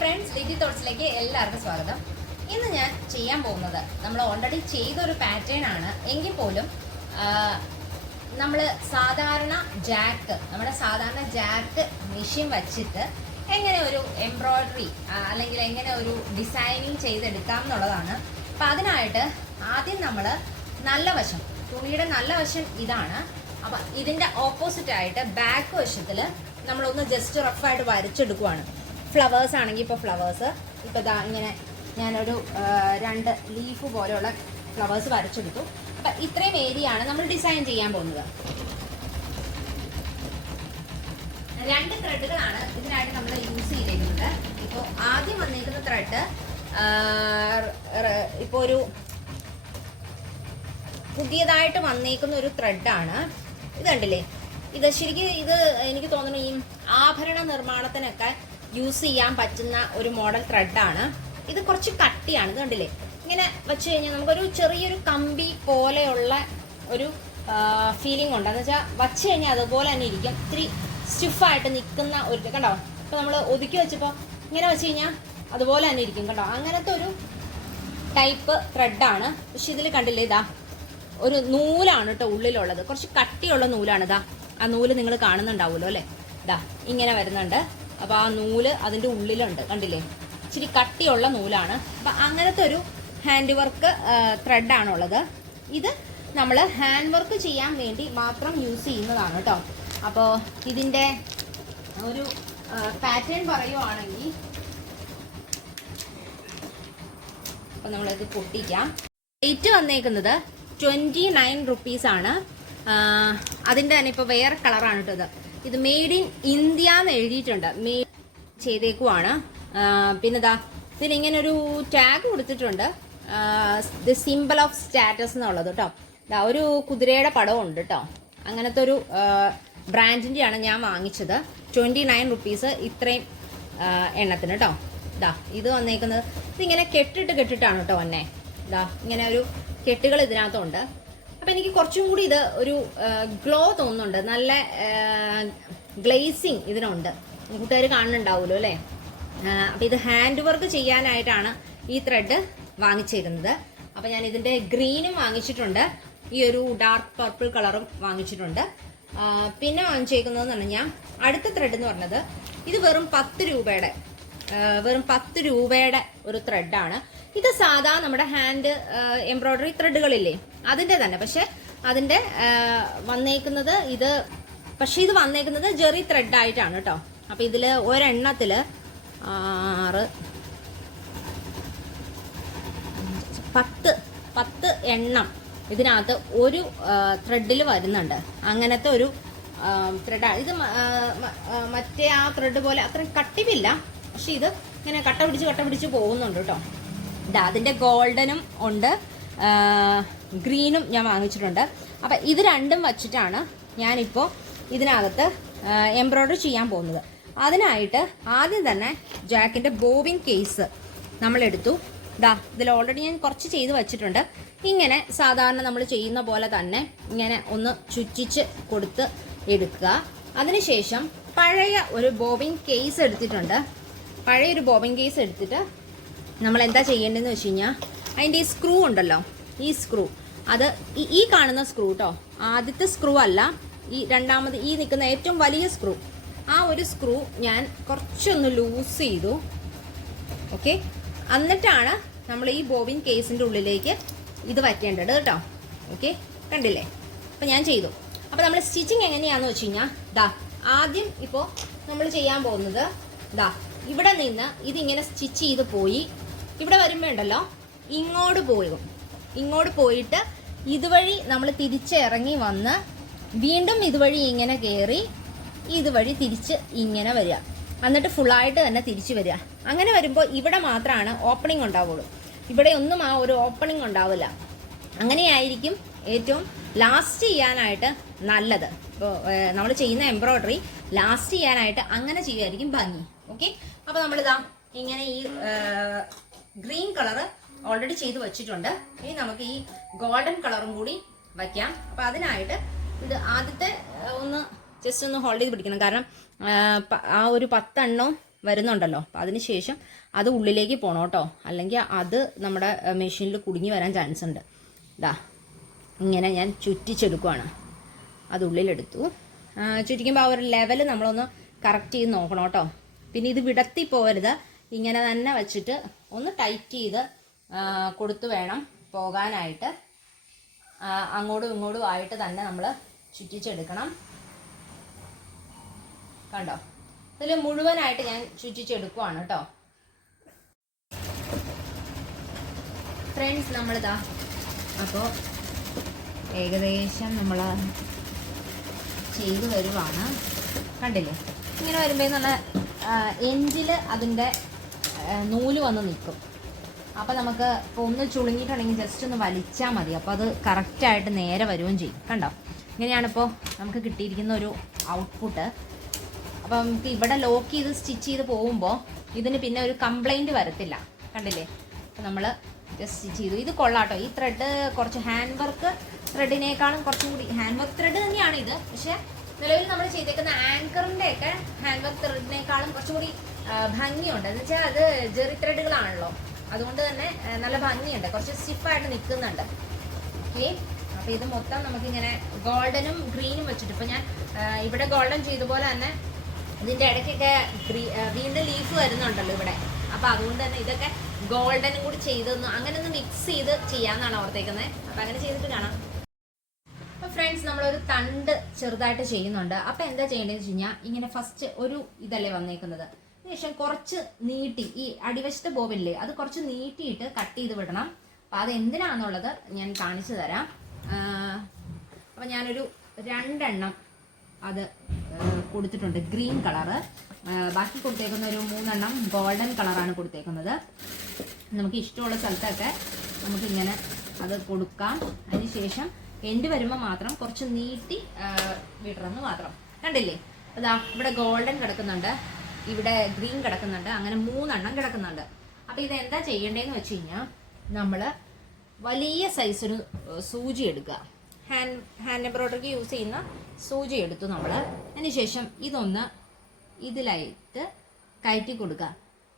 Friends ഡിജി തോട്ട്സിലേക്ക് എല്ലാവർക്കും സ്വാഗതം. ഇന്ന് ഞാൻ ചെയ്യാൻ പോകുന്നത് നമ്മൾ ഓൾറെഡി ചെയ്തൊരു പാറ്റേൺ ആണ്. എങ്കിൽ പോലും നമ്മൾ സാധാരണ ജാക്ക് നമ്മുടെ സാധാരണ ജാക്ക് മെഷീൻ വച്ചിട്ട് എങ്ങനെ ഒരു എംബ്രോയ്ഡറി അല്ലെങ്കിൽ എങ്ങനെ ഒരു ഡിസൈനിങ് ചെയ്തെടുക്കാം എന്നുള്ളതാണ്. അപ്പം അതിനായിട്ട് ആദ്യം നമ്മൾ നല്ല വശം തുണിയുടെ നല്ല വശം ഇതാണ്. അപ്പം ഇതിന്റെ ഓപ്പോസിറ്റായിട്ട് ബാക്ക് വശത്തിൽ നമ്മളൊന്ന് ജസ്റ്റ് റഫായിട്ട് വരച്ചെടുക്കുവാണ്. ഫ്ലവേഴ്സ് ആണെങ്കിൽ ഇപ്പോൾ ഫ്ലവേഴ്സ് ഇപ്പോൾ ഇതാ ഇങ്ങനെ ഞാനൊരു രണ്ട് ലീഫ് പോലെയുള്ള ഫ്ലവേഴ്സ് വരച്ചെടുത്തു. അപ്പം ഇത്രയും ഏരിയയാണ് നമ്മൾ ഡിസൈൻ ചെയ്യാൻ പോകുന്നത്. രണ്ട് ത്രെഡുകളാണ് ഇതിനായിട്ട് നമ്മൾ യൂസ് ചെയ്തിരിക്കുന്നത്. ഇപ്പോൾ ആദ്യം വന്നിരിക്കുന്ന ത്രെഡ് ഇപ്പോൾ ഒരു പുതിയതായിട്ട് വന്നേക്കുന്ന ഒരു ത്രെഡാണ് ഇത് കണ്ടില്ലേ? ഇത് ശരിക്കും ഇത് എനിക്ക് തോന്നുന്നു ഈ ആഭരണ നിർമ്മാണത്തിനൊക്കെ യൂസ് ചെയ്യാൻ പറ്റുന്ന ഒരു മോഡൽ ത്രെഡാണ് ഇത് കുറച്ച് കട്ടിയാണ് ഇത് കണ്ടില്ലേ? ഇങ്ങനെ വെച്ച് കഴിഞ്ഞാൽ നമുക്കൊരു ചെറിയൊരു കമ്പി പോലെയുള്ള ഒരു ഫീലിംഗ് ഉണ്ട്. എന്ന് വെച്ചാൽ വച്ച് കഴിഞ്ഞാൽ അതുപോലെ തന്നെ ഇരിക്കും. ഇത്തിരി സ്റ്റിഫായിട്ട് നിൽക്കുന്ന ഒരു കണ്ടോ? ഇപ്പോൾ നമ്മൾ ഒതുക്കി വെച്ചപ്പോൾ ഇങ്ങനെ വെച്ച് കഴിഞ്ഞാൽ അതുപോലെ തന്നെ ഇരിക്കും കണ്ടോ? അങ്ങനത്തെ ഒരു ടൈപ്പ് ത്രെഡാണ് പക്ഷെ ഇതിൽ കണ്ടില്ലേ ഇതാ ഒരു നൂലാണ് കേട്ടോ ഉള്ളിലുള്ളത്. കുറച്ച് കട്ടിയുള്ള നൂലാണ്. ഇതാ ആ നൂൽ നിങ്ങൾ കാണുന്നുണ്ടാവുമല്ലോ അല്ലേ? ഇതാ ഇങ്ങനെ വരുന്നുണ്ട്. അപ്പോൾ ആ നൂൽ അതിന്റെ ഉള്ളിലുണ്ട് കണ്ടില്ലേ? ഇച്ചിരി കട്ടിയുള്ള നൂലാണ്. അപ്പം അങ്ങനത്തെ ഒരു ഹാൻഡ് വർക്ക് ത്രെഡാണുള്ളത് ഇത് നമ്മൾ ഹാൻഡ് വർക്ക് ചെയ്യാൻ വേണ്ടി മാത്രം യൂസ് ചെയ്യുന്നതാണ് കേട്ടോ അപ്പോൾ ഇതിന്റെ ഒരു പാറ്റേൺ പറയുവാണെങ്കിൽ അപ്പോൾ നമ്മളിത് പൊട്ടിക്കാം. റേറ്റ് വന്നേക്കുന്നത് ട്വന്റി നയൻ റുപ്പീസാണ് അതിന്റെ തന്നെ ഇപ്പോൾ വേറെ കളറാണ് കേട്ടോ ഇത്. ഇത് മെയ്ഡ് ഇൻ ഇന്ത്യ എന്ന് എഴുതിയിട്ടുണ്ട്. മെയ്ഡ് ചെയ്തേക്കുവാണ്. പിന്നെന്താ പിന്നെ ദാ ഇതിന് ഇങ്ങനെ ഒരു ടാഗ് കൊടുത്തിട്ടുണ്ട്. ദി സിമ്പിൾ ഓഫ് സ്റ്റാറ്റസ് എന്നുള്ളത് കേട്ടോ. ഇതാ ഒരു കുതിരയുടെ പടവും ഉണ്ട് കേട്ടോ. അങ്ങനത്തെ ഒരു ബ്രാൻഡിന്റെയാണ് ഞാൻ വാങ്ങിച്ചത്. ട്വന്റി നയൻ റുപ്പീസ് ഇത്രയും എണ്ണത്തിന് കേട്ടോ. ഇതാ ഇത് വന്നേക്കുന്നത്. ഇതിങ്ങനെ കെട്ടിട്ട് കെട്ടിട്ടാണ് കേട്ടോ വന്നെ. ഇതാ ഇങ്ങനെ ഒരു കെട്ടുകൾ ഇതിനകത്തുണ്ട്. അപ്പം എനിക്ക് കുറച്ചും കൂടി ഇത് ഒരു ഗ്ലോ തോന്നുന്നുണ്ട്. നല്ല ഗ്ലേസിങ് ഇതിനുണ്ട്. കൂട്ടുകാർ കാണുന്നുണ്ടാവുമല്ലോ അല്ലേ? അപ്പം ഇത് ഹാൻഡ് വർക്ക് ചെയ്യാനായിട്ടാണ് ഈ ത്രെഡ് വാങ്ങിച്ചിരുന്നത് അപ്പം ഞാൻ ഇതിന്റെ ഗ്രീനും വാങ്ങിച്ചിട്ടുണ്ട്. ഈ ഒരു ഡാർക്ക് പർപ്പിൾ കളറും വാങ്ങിച്ചിട്ടുണ്ട്. പിന്നെ വാങ്ങിച്ചേക്കുന്നതെന്ന് പറഞ്ഞാൽ അടുത്ത ത്രെഡ് എന്ന് പറഞ്ഞത് ഇത് വെറും പത്ത് രൂപയുടെ വെറും പത്ത് രൂപയുടെ ഒരു ത്രെഡാണ് ഇത് സാധാ നമ്മുടെ ഹാൻഡ് എംബ്രോയ്ഡറി ത്രെഡുകളില്ലേ അതിന്റെ തന്നെ. പക്ഷെ അതിന്റെ വന്നേക്കുന്നത് ഇത് പക്ഷെ ഇത് വന്നേക്കുന്നത് ജെറി ത്രെഡ് ആയിട്ടാണ് കേട്ടോ. അപ്പം ഇതിൽ ഒരെണ്ണത്തിൽ ആറ് പത്ത് പത്ത് എണ്ണം ഇതിനകത്ത് ഒരു ത്രെഡിൽ വരുന്നുണ്ട്. അങ്ങനത്തെ ഒരു ത്രെഡാണ് ഇത് മറ്റേ ആ ത്രെഡ് പോലെ അത്രയും കട്ടിവില്ല. പക്ഷെ ഇത് ഇങ്ങനെ കട്ട പിടിച്ച് കട്ട പിടിച്ച് പോകുന്നുണ്ട് കേട്ടോ. ഇതാ അതിന്റെ ഗോൾഡനും ഉണ്ട്. ഗ്രീനും ഞാൻ വാങ്ങിച്ചിട്ടുണ്ട്. അപ്പം ഇത് രണ്ടും വച്ചിട്ടാണ് ഞാനിപ്പോൾ ഇതിനകത്ത് എംബ്രോയ്ഡറി ചെയ്യാൻ പോകുന്നത്. അതിനായിട്ട് ആദ്യം തന്നെ ജാക്കിന്റെ ബോബിൻ കേസ് നമ്മളെടുത്തു. ഇതാ ഇതിൽ ഓൾറെഡി ഞാൻ കുറച്ച് ചെയ്ത് വെച്ചിട്ടുണ്ട്. ഇങ്ങനെ സാധാരണ നമ്മൾ ചെയ്യുന്ന പോലെ തന്നെ ഇങ്ങനെ ഒന്ന് ചുറ്റിച്ച് കൊടുത്ത് എടുക്കുക. അതിനുശേഷം പഴയ ഒരു ബോബിൻ കേസ് എടുത്തിട്ടുണ്ട്. പഴയ ഒരു ബോബിൻ കേസ് എടുത്തിട്ട് നമ്മൾ എന്താ ചെയ്യേണ്ടതെന്ന് വെച്ച് കഴിഞ്ഞാൽ അതിന്റെ ഈ സ്ക്രൂ ഉണ്ടല്ലോ ഈ സ്ക്രൂ അത് ഈ ഈ കാണുന്ന സ്ക്രൂ കേട്ടോ ആദ്യത്തെ സ്ക്രൂ അല്ല ഈ രണ്ടാമത് ഈ നിൽക്കുന്ന ഏറ്റവും വലിയ സ്ക്രൂ ആ ഒരു സ്ക്രൂ ഞാൻ കുറച്ചൊന്ന് ലൂസ് ചെയ്തു. ഓക്കെ എന്നിട്ടാണ് നമ്മൾ ഈ ബോബിൻ കേസിന്റെ ഉള്ളിലേക്ക് ഇത് വയ്ക്കേണ്ടത് കേട്ടോ. ഓക്കെ കണ്ടില്ലേ? അപ്പം ഞാൻ ചെയ്തു. അപ്പോൾ നമ്മൾ സ്റ്റിച്ചിങ് എങ്ങനെയാണെന്ന് വെച്ച് കഴിഞ്ഞാൽ ദാ ആദ്യം ഇപ്പോൾ നമ്മൾ ചെയ്യാൻ പോകുന്നത് ദാ ഇവിടെ നിന്ന് ഇതിങ്ങനെ സ്റ്റിച്ച് ചെയ്ത് പോയി. ഇവിടെ വരുമ്പോൾ ഉണ്ടല്ലോ ഇങ്ങോട്ട് പോകും ഇങ്ങോട്ട് പോയിട്ട് ഇതുവഴി നമ്മൾ തിരിച്ചിറങ്ങി വന്ന് വീണ്ടും ഇതുവഴി ഇങ്ങനെ കയറി ഇതുവഴി തിരിച്ച് ഇങ്ങനെ വരിക. എന്നിട്ട് ഫുള്ളായിട്ട് തന്നെ തിരിച്ചു വരിക. അങ്ങനെ വരുമ്പോൾ ഇവിടെ മാത്രമാണ് ഓപ്പണിംഗ് ഉണ്ടാവുള്ളൂ. ഇവിടെ ഒന്നും ആ ഒരു ഓപ്പണിംഗ് ഉണ്ടാവില്ല. അങ്ങനെയായിരിക്കും ഏറ്റവും ലാസ്റ്റ് ചെയ്യാനായിട്ട് നല്ലത്. ഇപ്പോൾ നമ്മൾ ചെയ്യുന്ന എംബ്രോയ്ഡറി ലാസ്റ്റ് ചെയ്യാനായിട്ട് അങ്ങനെ ചെയ്യുമായിരിക്കും ഭംഗി. ഓക്കെ നമ്മൾ നമ്മളിതാ ഇങ്ങനെ ഈ ഗ്രീൻ കളറ് ഓൾറെഡി ചെയ്ത് വെച്ചിട്ടുണ്ട്. ഇനി നമുക്ക് ഈ ഗോൾഡൻ കളറും കൂടി വയ്ക്കാം. അപ്പൊ അതിനായിട്ട് ഇത് ആദ്യത്തെ ഒന്ന് ജസ്റ്റ് ഒന്ന് ഹോൾഡ് ചെയ്ത് പിടിക്കണം. കാരണം ആ, ഒരു പത്തെണ്ണം വരുന്നുണ്ടല്ലോ. അപ്പം അതിന് ശേഷം അത് ഉള്ളിലേക്ക് പോകണം കേട്ടോ. അല്ലെങ്കിൽ അത് നമ്മുടെ മെഷീനിൽ കുടുങ്ങി വരാൻ ചാൻസ് ഉണ്ട്. ഇതാ ഇങ്ങനെ ഞാൻ ചുറ്റിച്ചെടുക്കുവാണ്. അത് ഉള്ളിലെടുത്തു. ചുറ്റിക്കുമ്പോൾ ആ ഒരു ലെവൽ നമ്മളൊന്ന് കറക്റ്റ് ചെയ്ത് നോക്കണം കേട്ടോ. പിന്നെ ഇത് വിടത്തി പോകരുത് ഇങ്ങനെ തന്നെ വെച്ചിട്ട് ഒന്ന് ടൈറ്റ് ചെയ്ത് കൊടുത്തു വേണം പോകാനായിട്ട്. അങ്ങോട്ടും ഇങ്ങോട്ടും ആയിട്ട് തന്നെ നമ്മൾ ചുറ്റിച്ചെടുക്കണം. കണ്ടോ? ഇതിൽ മുഴുവനായിട്ട് ഞാൻ ചുറ്റിച്ചെടുക്കുവാണ് കേട്ടോ ഫ്രണ്ട്സ് നമ്മളിതാ. അപ്പോൾ ഏകദേശം നമ്മൾ ചെയ്തു വരുവാണ് കണ്ടില്ലേ? ഇങ്ങനെ വരുമ്പോൾ നല്ല എൻഡിൽ അതിന്റെ നൂൽ വന്ന് നിൽക്കും അപ്പോൾ നമുക്ക് ഇപ്പോൾ ഒന്ന് ചുളുങ്ങിയിട്ടുണ്ടെങ്കിൽ ജസ്റ്റ് ഒന്ന് വലിച്ചാൽ മതി. അപ്പോൾ അത് കറക്റ്റായിട്ട് നേരെ വരുകയും ചെയ്യും. കണ്ടോ? ഇങ്ങനെയാണിപ്പോൾ നമുക്ക് കിട്ടിയിരിക്കുന്ന ഒരു ഔട്ട്പുട്ട് അപ്പോൾ നമുക്ക് ഇവിടെ ലോക്ക് ചെയ്ത് സ്റ്റിച്ച് ചെയ്ത് പോകുമ്പോൾ ഇതിന് പിന്നെ ഒരു കംപ്ലൈന്റ് വരത്തില്ല. കണ്ടില്ലേ? അപ്പോൾ നമ്മൾ ജസ്റ്റ് സ്റ്റിച്ച് ചെയ്തു. ഇത് കൊള്ളാട്ടോ. ഈ ത്രെഡ് കുറച്ച് ഹാൻഡ് വർക്ക് ത്രെഡിനേക്കാളും കുറച്ചും കൂടി ഹാൻഡ് വർക്ക് ത്രെഡ് തന്നെയാണ് ഇത്. പക്ഷേ നിലവിൽ നമ്മൾ ചെയ്തേക്കുന്ന ആങ്കറിന്റെ ഒക്കെ വർക്ക് ത്രെഡിനേക്കാളും കുറച്ചും കൂടി ഭംഗിയുണ്ട്. എന്ന് വെച്ചാൽ അത് ജെറി ത്രെഡുകളാണല്ലോ. അതുകൊണ്ട് തന്നെ നല്ല ഭംഗിയുണ്ട്. കുറച്ച് സ്റ്റിഫായിട്ട് നിൽക്കുന്നുണ്ട്. ഓക്കെ? അപ്പോൾ ഇത് മൊത്തം നമുക്കിങ്ങനെ ഗോൾഡനും ഗ്രീനും വെച്ചിട്ട് ഇപ്പോൾ ഞാൻ ഇവിടെ ഗോൾഡൻ ചെയ്ത പോലെ തന്നെ ഇതിന്റെ ഇടയ്ക്കൊക്കെ വീണ്ടും ലീഫ് വരുന്നുണ്ടല്ലോ ഇവിടെ. അപ്പോൾ അതുകൊണ്ട് തന്നെ ഇതൊക്കെ ഗോൾഡനും കൂടി ചെയ്തൊന്ന് അങ്ങനെ ഒന്ന് മിക്സ് ചെയ്ത് ചെയ്യാമെന്നാണ് ഓർത്തേക്കുന്നത് അപ്പോൾ അങ്ങനെ ചെയ്തിട്ട് കാണാം. ഫ്രണ്ട്സ് നമ്മളൊരു തണ്ട് ചെറുതായിട്ട് ചെയ്യുന്നുണ്ട്. അപ്പോൾ എന്താ ചെയ്യേണ്ടതെന്ന് വെച്ച് കഴിഞ്ഞാൽ ഇങ്ങനെ ഫസ്റ്റ് ഒരു ഇതല്ലേ വന്നേക്കുന്നത്. ശേഷം കുറച്ച് നീട്ടി ഈ അടിവശത്തെ ബോബില്ലേ അത് കുറച്ച് നീട്ടിയിട്ട് കട്ട് ചെയ്ത് വിടണം. അപ്പം അത് എന്തിനാണെന്നുള്ളത് ഞാൻ കാണിച്ചു തരാം. അപ്പം ഞാനൊരു രണ്ടെണ്ണം അത് കൊടുത്തിട്ടുണ്ട്. Green colour. ബാക്കി കൊടുത്തേക്കുന്ന ഒരു മൂന്നെണ്ണം ഗോൾഡൻ കളറാണ് കൊടുത്തേക്കുന്നത്. നമുക്ക് ഇഷ്ടമുള്ള സ്ഥലത്തൊക്കെ നമുക്കിങ്ങനെ അത് കൊടുക്കാം. അതിനുശേഷം എൻഡ് വരുമ്പോൾ മാത്രം കുറച്ച് നീട്ടി വിടണം മാത്രം. കണ്ടില്ലേ? അതാ ഇവിടെ ഗോൾഡൻ കിടക്കുന്നുണ്ട്. ഇവിടെ ഗ്രീൻ കിടക്കുന്നുണ്ട്. അങ്ങനെ മൂന്നെണ്ണം കിടക്കുന്നുണ്ട്. അപ്പോൾ ഇത് എന്താ ചെയ്യേണ്ടതെന്ന് വെച്ച് കഴിഞ്ഞാൽ നമ്മൾ വലിയ സൈസ് ഒരു സൂചി എടുക്കുക. ഹാൻഡ് ഹാൻഡ് എംബ്രോയിഡറിക്ക് യൂസ് ചെയ്യുന്ന സൂചി എടുത്തു നമ്മൾ അതിനുശേഷം ഇതൊന്ന് ഇതിലായിട്ട് കയറ്റി കൊടുക്കുക.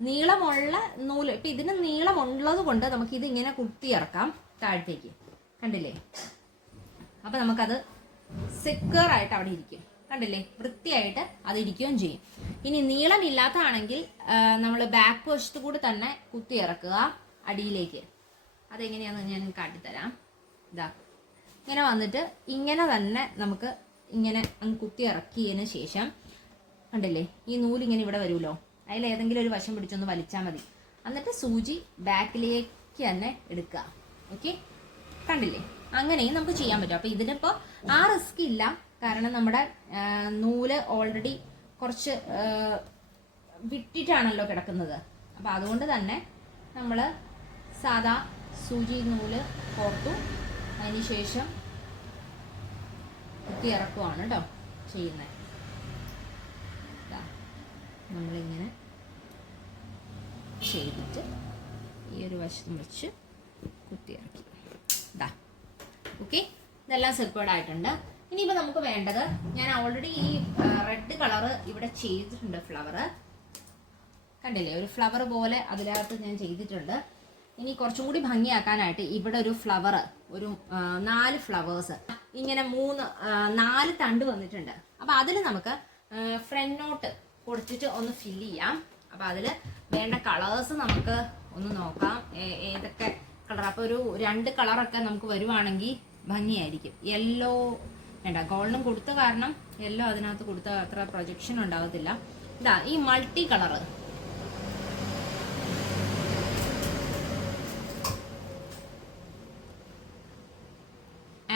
നീളമുള്ള നൂൽ ഇപ്പം ഇതിന് നീളമുള്ളത് കൊണ്ട് നമുക്ക് ഇത് ഇങ്ങനെ കുത്തിയിറക്കാം താഴത്തേക്ക്. കണ്ടില്ലേ? അപ്പം നമുക്കത് സെക്യൂർ ആയിട്ട് അവിടെ ഇരിക്കും. കണ്ടില്ലേ? വൃത്തിയായിട്ട് അത് ഇരിക്കുകയും ചെയ്യും. ഇനി നീളമില്ലാത്തതാണെങ്കിൽ നമ്മൾ ബാക്ക് വശത്ത് കൂടി തന്നെ കുത്തി ഇറക്കുക അടിയിലേക്ക്. അതെങ്ങനെയാണെന്ന് ഞാൻ കാട്ടിത്തരാം. ഇതാ. ഇങ്ങനെ വന്നിട്ട് ഇങ്ങനെ തന്നെ നമുക്ക് ഇങ്ങനെ അങ്ങ് കുത്തി ഇറക്കിയതിന് ശേഷം കണ്ടില്ലേ? ഈ നൂലിങ്ങനെ ഇവിടെ വരുമല്ലോ? അതിൽ ഏതെങ്കിലും ഒരു വശം പിടിച്ചൊന്ന് വലിച്ചാൽ മതി. എന്നിട്ട് സൂചി ബാക്കിലേക്ക് തന്നെ എടുക്കുക. ഓക്കെ കണ്ടില്ലേ? അങ്ങനെയും നമുക്ക് ചെയ്യാൻ പറ്റും. അപ്പോൾ ഇതിനിപ്പോൾ ആ റിസ്ക് ഇല്ല. കാരണം നമ്മുടെ നൂൽ ഓൾറെഡി കുറച്ച് വിട്ടിട്ടാണല്ലോ കിടക്കുന്നത്. അപ്പോൾ അതുകൊണ്ട് തന്നെ നമ്മൾ സാധാ സൂചി നൂൽ കോർത്തു. അതിന് ശേഷം കുത്തി ഇറക്കുവാണ് കേട്ടോ ചെയ്യുന്നത് നമ്മളിങ്ങനെ ചെയ്തിട്ട് ഈ ഒരു വശം വെച്ച് കുത്തി ഇറക്കി ഇതാ ഓക്കെ ഇതെല്ലാം സെക്യൂർഡ് ആയിട്ടുണ്ട്. ഇനിയിപ്പോൾ നമുക്ക് വേണ്ടത് ഞാൻ ഓൾറെഡി ഈ റെഡ് കളർ ഇവിടെ ചെയ്തിട്ടുണ്ട് ഫ്ലവർ കണ്ടില്ലേ? ഒരു ഫ്ലവർ പോലെ അതിനകത്ത് ഞാൻ ചെയ്തിട്ടുണ്ട്. ഇനി കുറച്ചും കൂടി ഭംഗിയാക്കാനായിട്ട് ഇവിടെ ഒരു ഫ്ലവർ ഒരു നാല് ഫ്ലവേഴ്സ് ഇങ്ങനെ മൂന്ന് നാല് തണ്ട് വന്നിട്ടുണ്ട്. അപ്പോൾ അതിൽ നമുക്ക് ഫ്രണ്ട് നോട്ട് കൊടുത്തിട്ട് ഒന്ന് ഫില്ല് ചെയ്യാം. അപ്പോൾ അതിൽ വേണ്ട കളേഴ്സ് നമുക്ക് ഒന്ന് നോക്കാം. ഏതൊക്കെ കളർ അപ്പോൾ ഒരു രണ്ട് കളറൊക്കെ നമുക്ക് വരുവാണെങ്കിൽ ഭംഗിയായിരിക്കും. യെല്ലോ വേണ്ട ഗോൾഡും കൊടുത്ത കാരണം യെല്ലോ അതിനകത്ത് കൊടുത്ത അത്ര പ്രൊജക്ഷൻ ഉണ്ടാകത്തില്ല ഇതാ ഈ multi colour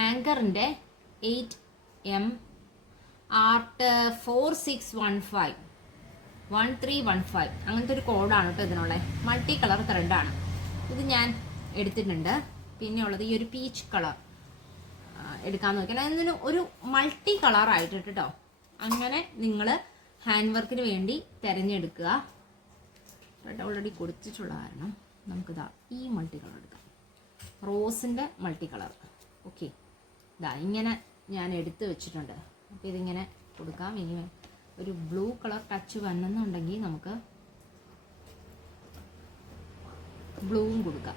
ആങ്കറിന്റെ eight M art four six one five one three one five അങ്ങനത്തെ ഒരു കോഡാണ് കേട്ടോ ഇതിനുള്ള. മൾട്ടി കളർ ത്രെഡാണ് ഇത് ഞാൻ എടുത്തിട്ടുണ്ട്. പിന്നെ ഉള്ളത് ഈ ഒരു പീച്ച് കളർ എടുക്കാൻ നോക്കണം ഇതിന് ഒരു മൾട്ടി കളർ ആയിട്ട് കേട്ടോ അങ്ങനെ നിങ്ങൾ ഹാൻഡ് വർക്കിന് വേണ്ടി തിരഞ്ഞെടുക്കുക. റെഡ് ഓൾറെഡി കൊടുത്തിട്ടുള്ള കാരണം നമുക്കിതാ ഈ മൾട്ടി കളർ എടുക്കാം. റോസിന്റെ മൾട്ടി കളർ ഓക്കെ ഇതാ ഇങ്ങനെ ഞാൻ എടുത്ത് വെച്ചിട്ടുണ്ട്. അപ്പോൾ ഇതിങ്ങനെ കൊടുക്കാം. ഇനി ഒരു ബ്ലൂ കളർ ടച്ച് വന്നെന്നുണ്ടെങ്കിൽ നമുക്ക് ബ്ലൂവും കൊടുക്കാം.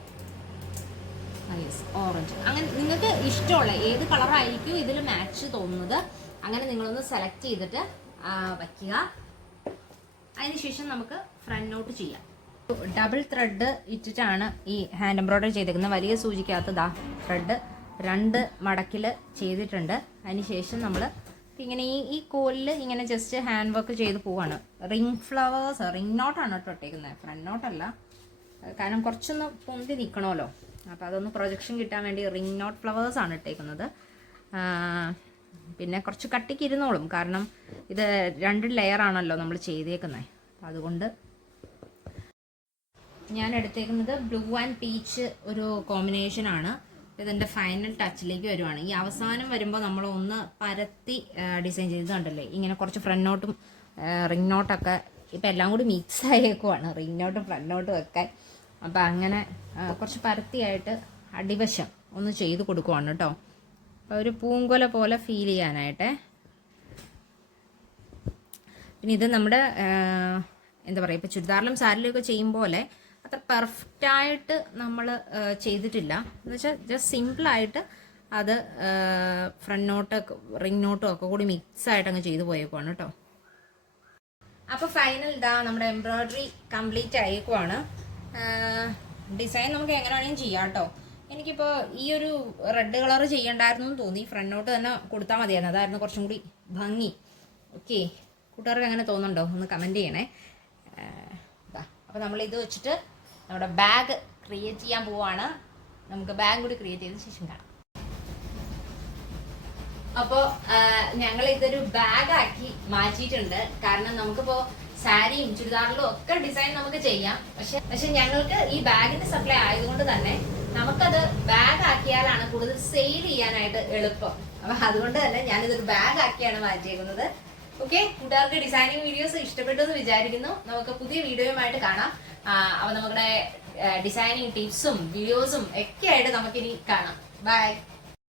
ഓറഞ്ച് അങ്ങനെ നിങ്ങൾക്ക് ഇഷ്ടമുള്ള ഏത് കളറായിരിക്കും ഇതിൽ മാച്ച് തോന്നുന്നത് അങ്ങനെ നിങ്ങളൊന്ന് സെലക്ട് ചെയ്തിട്ട് വയ്ക്കുക. അതിനുശേഷം നമുക്ക് ഫ്രണ്ട് നോട്ട് ചെയ്യാം. ഡബിൾ ത്രെഡ് ഇട്ടിട്ടാണ് ഈ ഹാൻഡ് എംബ്രോയ്ഡറി ചെയ്തേക്കുന്നത്. വലിയ സൂചിക്കകത്തതാ ത്രെഡ് രണ്ട് മടക്കിൽ ചെയ്തിട്ടുണ്ട്. അതിനുശേഷം നമ്മൾ ഇങ്ങനെ ഈ ഈ കോലിൽ ഇങ്ങനെ ജസ്റ്റ് ഹാൻഡ് വർക്ക് ചെയ്ത് പോവാണ്. റിംഗ് ഫ്ലവേഴ്സ് റിംഗ് നോട്ടാണ് കേട്ടോ ഇട്ടേക്കുന്നത്. ഫ്രണ്ട് നോട്ടല്ല കാരണം കുറച്ചൊന്ന് പൊന്തി നിൽക്കണമല്ലോ അപ്പോൾ അതൊന്ന് പ്രൊജക്ഷൻ കിട്ടാൻ വേണ്ടി റിംഗ് നോട്ട് ഫ്ലവേഴ്സ് ആണ് ഇട്ടേക്കുന്നത്. പിന്നെ കുറച്ച് കട്ടിക്ക് ഇരുന്നോളും. കാരണം ഇത് രണ്ട് ലെയർ ആണല്ലോ നമ്മൾ ചെയ്തേക്കുന്നത് അതുകൊണ്ട് ഞാൻ എടുത്തേക്കുന്നത് ബ്ലൂ ആൻഡ് പീച്ച് ഒരു കോമ്പിനേഷനാണ് ഇതിന്റെ ഫൈനൽ ടച്ചിലേക്ക് വരുവാണ്. ഈ അവസാനം വരുമ്പോൾ നമ്മൾ ഒന്ന് പരത്തി ഡിസൈൻ ചെയ്തതുണ്ടല്ലേ? ഇങ്ങനെ കുറച്ച് ഫ്രണ്ട് നോട്ടും റിംഗ് നോട്ടൊക്കെ ഇപ്പം എല്ലാം കൂടി മിക്സ് ആയേക്കുവാണ്. റിംഗ് നോട്ടും ഫ്രണ്ട് നോട്ടും ഒക്കെ. അപ്പം അങ്ങനെ കുറച്ച് പരത്തിയായിട്ട് അടിവശം ഒന്ന് ചെയ്ത് കൊടുക്കുവാണ് കേട്ടോ ഒരു പൂങ്കൊല പോലെ ഫീൽ ചെയ്യാനായിട്ടേ. പിന്നെ ഇത് നമ്മുടെ എന്താ പറയുക ഇപ്പോൾ ചുരിദാറിലും സാരിയിലൊക്കെ ചെയ്യുമ്പോലെ അത്ര പെർഫെക്റ്റായിട്ട് നമ്മൾ ചെയ്തിട്ടില്ല. എന്ന് വെച്ചാൽ ജസ്റ്റ് സിമ്പിളായിട്ട് അത് ഫ്രണ്ട് നോട്ടൊക്കെ റിംഗ് നോട്ടും ഒക്കെ കൂടി മിക്സ് ആയിട്ട് അങ്ങ് ചെയ്തു പോയേക്കുവാണ് കേട്ടോ അപ്പോൾ ഫൈനൽ ഇതാ നമ്മുടെ എംബ്രോയ്ഡറി കംപ്ലീറ്റ് ആയേക്കുവാണ്. ഡിസൈൻ നമുക്ക് എങ്ങനെ വേണമെങ്കിലും ചെയ്യാം കേട്ടോ എനിക്കിപ്പോൾ ഈ ഒരു റെഡ് കളർ ചെയ്യണ്ടായിരുന്നു എന്ന് തോന്നി. ഫ്രണ്ട് നോട്ട് തന്നെ കൊടുത്താൽ മതിയായിരുന്നു. അതായിരുന്നു കുറച്ചും കൂടി ഭംഗി. ഓക്കെ കൂട്ടുകാർക്ക് അങ്ങനെ തോന്നുന്നുണ്ടോ? ഒന്ന് കമന്റ് ചെയ്യണേ. അപ്പോൾ നമ്മൾ ഇത് വെച്ചിട്ട് നമ്മുടെ ബാഗ് ക്രിയേറ്റ് ചെയ്യാൻ പോവാണ്. നമുക്ക് ബാഗ് കൂടി ക്രിയേറ്റ് ചെയ്ത ശേഷം കാണാം. അപ്പോൾ ഞങ്ങൾ ഇതൊരു ബാഗാക്കി മാറ്റിയിട്ടുണ്ട്. കാരണം നമുക്കിപ്പോ സാരിയും ചുരിദാറിലും ഒക്കെ ഡിസൈൻ നമുക്ക് ചെയ്യാം. പക്ഷെ പക്ഷെ ഞങ്ങൾക്ക് ഈ ബാഗിന്റെ സപ്ലൈ ആയതുകൊണ്ട് തന്നെ നമുക്കത് ബാഗ് ആക്കിയാലാണ് കൂടുതൽ സെയിൽ ചെയ്യാനായിട്ട് എളുപ്പം. അപ്പൊ അതുകൊണ്ട് തന്നെ ഞാനിതൊരു ബാഗ് ആക്കിയാണ് മാറ്റിയേക്കുന്നത്. ഓക്കെ കൂട്ടുകാർക്ക് ഡിസൈനിങ് വീഡിയോസ് ഇഷ്ടപ്പെട്ടു എന്ന് വിചാരിക്കുന്നു. നമുക്ക് പുതിയ വീഡിയോയുമായിട്ട് കാണാം. അപ്പൊ നമ്മുടെ ഡിസൈനിങ് ടിപ്സും വീഡിയോസും ഒക്കെ ആയിട്ട് നമുക്കിനി കാണാം. ബൈ